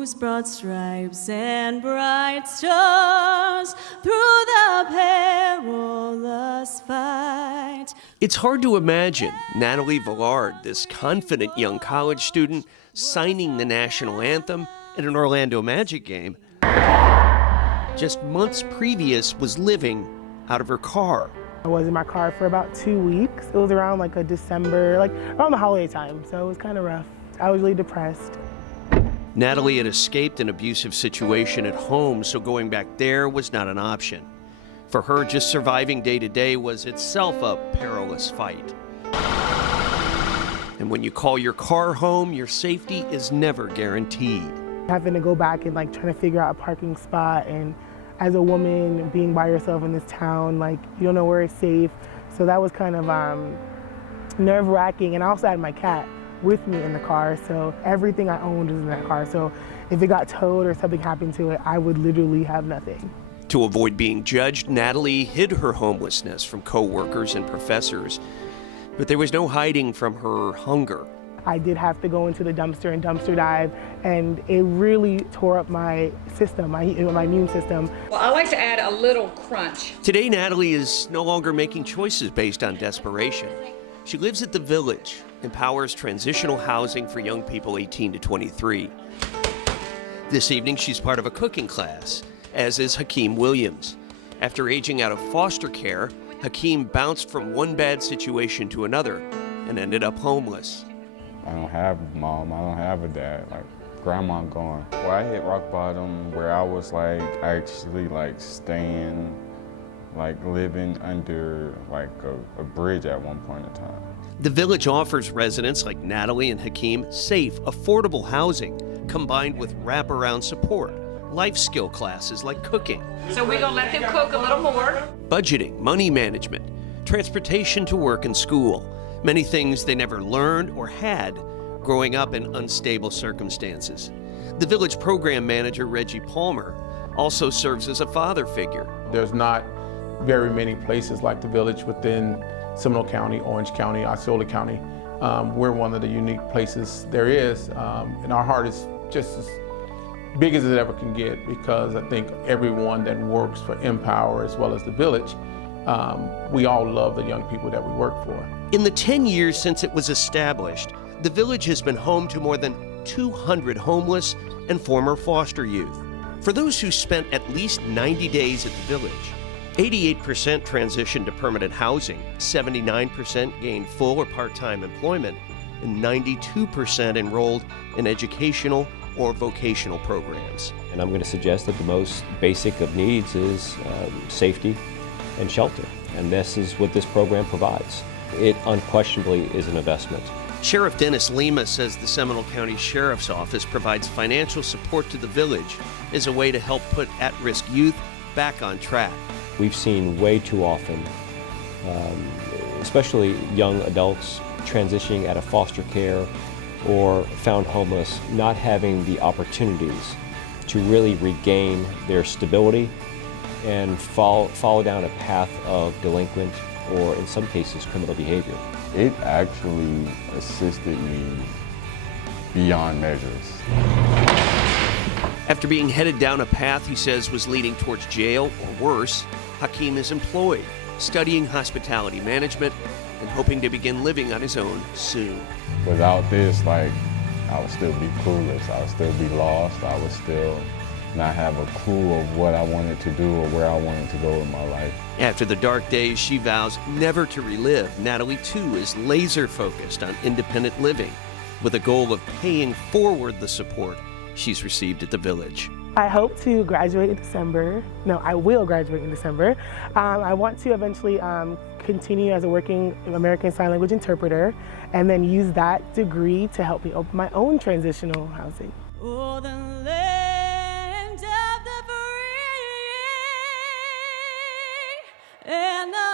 whose broad stripes and bright stars through the perilous fight. It's hard to imagine Natalie Villard, this confident young college student, signing the national anthem at an Orlando Magic game. Just months previous was living out of her car. I was in my car for about 2 weeks. It was around like a December, like around the holiday time, so it was kind of rough. I was really depressed. Natalie had escaped an abusive situation at home, so going back there was not an option. For her, just surviving day to day was itself a perilous fight. And when you call your car home, your safety is never guaranteed. Having to go back and like trying to figure out a parking spot, and as a woman being by yourself in this town, like you don't know where it's safe. So that was kind of nerve-wracking. And I also had my cat with me in the car, so everything I owned was in that car. So if it got towed or something happened to it, I would literally have nothing. To avoid being judged, Natalie hid her homelessness from co-workers and professors, but there was no hiding from her hunger. I did have to go into the dumpster and dumpster dive, and it really tore up my system, my immune system. Well, I like to add a little crunch. Today, Natalie is no longer making choices based on desperation. She lives at The Village, empowers transitional housing for young people 18 to 23. This evening, she's part of a cooking class, as is Hakeem Williams. After aging out of foster care, Hakeem bounced from one bad situation to another and ended up homeless. I don't have a mom, I don't have a dad, like grandma gone. Well, I hit rock bottom where I was like actually like staying, like living under like a bridge at one point in time. The Village offers residents like Natalie and Hakeem safe, affordable housing combined with wraparound support, life skill classes like cooking. So we're gonna let them cook a little more. Budgeting, money management, transportation to work and school. Many things they never learned or had growing up in unstable circumstances. The Village program manager, Reggie Palmer, also serves as a father figure. There's not very many places like the Village within Seminole County, Orange County, Osceola County. We're one of the unique places there is, and our heart is just as big as it ever can get, because I think everyone that works for Empower as well as the Village, we all love the young people that we work for. In the 10 years since it was established, the Village has been home to more than 200 homeless and former foster youth. For those who spent at least 90 days at the Village, 88% transitioned to permanent housing, 79% gained full or part-time employment, and 92% enrolled in educational or vocational programs. And I'm going to suggest that the most basic of needs is safety and shelter. And this is what this program provides. It unquestionably is an investment. Sheriff Dennis Lima says the Seminole County Sheriff's Office provides financial support to the Village as a way to help put at-risk youth back on track. We've seen way too often, especially young adults transitioning out of foster care or found homeless, not having the opportunities to really regain their stability and follow down a path of delinquent or, in some cases, criminal behavior. It actually assisted me beyond measures. After being headed down a path he says was leading towards jail or worse, Hakeem is employed, studying hospitality management and hoping to begin living on his own soon. Without this, like, I would still be clueless. I would still be lost. I would still not have a clue of what I wanted to do or where I wanted to go in my life. After the dark days she vows never to relive, Natalie too is laser focused on independent living with a goal of paying forward the support she's received at the Village. I hope to graduate in December. No, I will graduate in December. I want to eventually continue as a working American Sign Language interpreter and then use that degree to help me open my own transitional housing. Oh, the land of the free and the